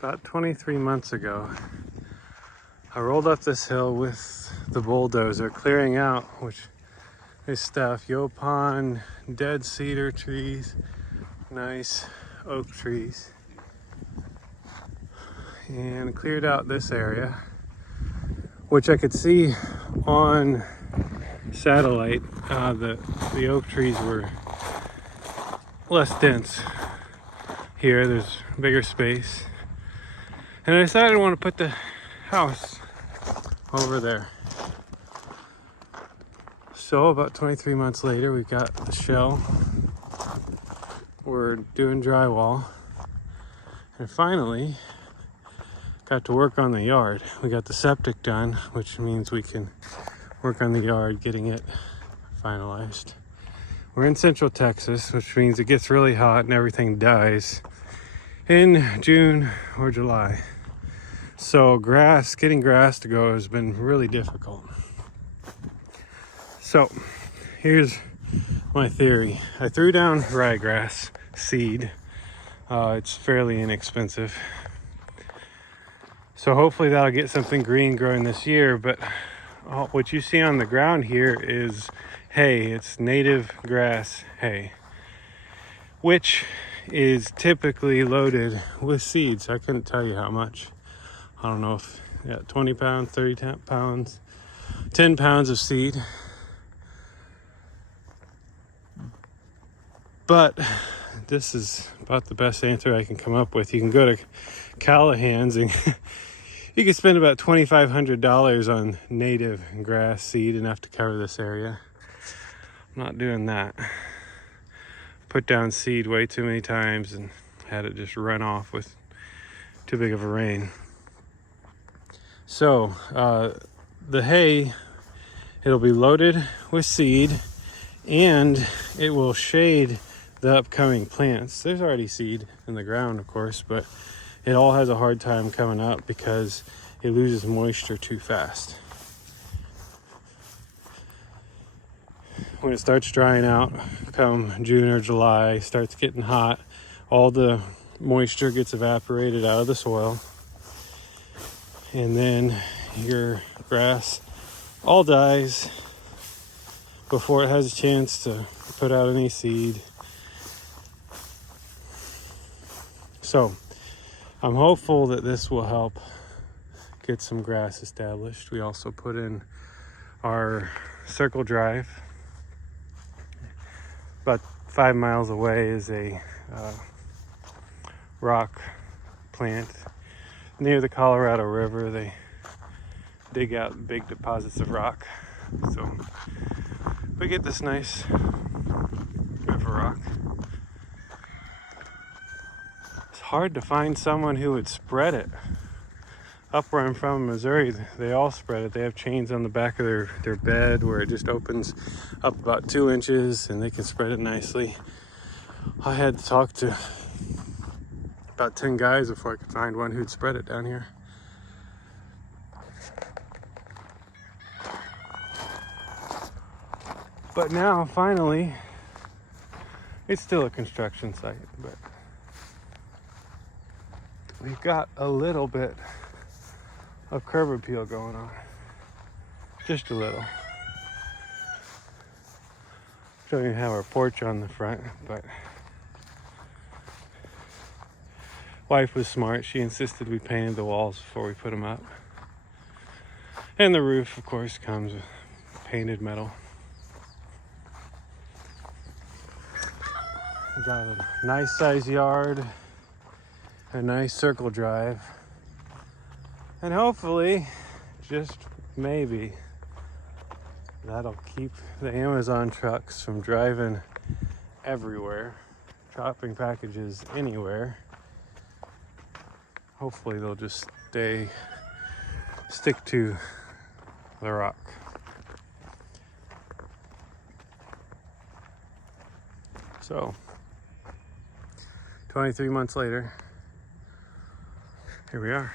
About 23 months ago, I rolled up this hill with the bulldozer, clearing out, which is stuff, Yaupon, dead cedar trees, nice oak trees, and cleared out this area, which I could see on satellite. The oak trees were less dense. Here, there's bigger space. And I decided I want to put the house over there. So about 23 months later, we got the shell. We're doing drywall. And finally, got to work on the yard. We got the septic done, which means we can work on the yard, getting it finalized. We're in Central Texas, which means it gets really hot and everything dies in June or July. So getting grass to go has been really difficult. So here's my theory. I threw down ryegrass seed. It's fairly inexpensive. So hopefully that'll get something green growing this year. But what you see on the ground here is hay. It's native grass hay, which is typically loaded with seeds. I couldn't tell you how much. I don't know if 20 pounds, 30 pounds, 10 pounds of seed. But this is about the best answer I can come up with. You can go to Callahan's and you can spend about $2,500 on native grass seed, enough to cover this area. I'm not doing that. Put down seed way too many times and had it just run off with too big of a rain. So the hay, it'll be loaded with seed and it will shade the upcoming plants. There's already seed in the ground, of course, but it all has a hard time coming up because it loses moisture too fast. When it starts drying out, come June or July, starts getting hot, all the moisture gets evaporated out of the soil, and then your grass all dies before it has a chance to put out any seed. So I'm hopeful that this will help get some grass established. We also put in our circle drive. About 5 miles away is a rock plant. Near the Colorado River, they dig out big deposits of rock. So we get this nice river rock. It's hard to find someone who would spread it. Up where I'm from in Missouri, they all spread it. They have chains on the back of their bed where it just opens up about 2 inches and they can spread it nicely. I had to talk to about 10 guys before I could find one who'd spread it down here. But now, finally, it's still a construction site, but we've got a little bit of curb appeal going on. Just a little. Don't even have our porch on the front, but wife was smart. She insisted we painted the walls before we put them up. And the roof, of course, comes with painted metal. We got a nice size yard, a nice circle drive, and hopefully, just maybe, that'll keep the Amazon trucks from driving everywhere, dropping packages anywhere. Hopefully they'll just stick to the rock. So 23 months later, here we are.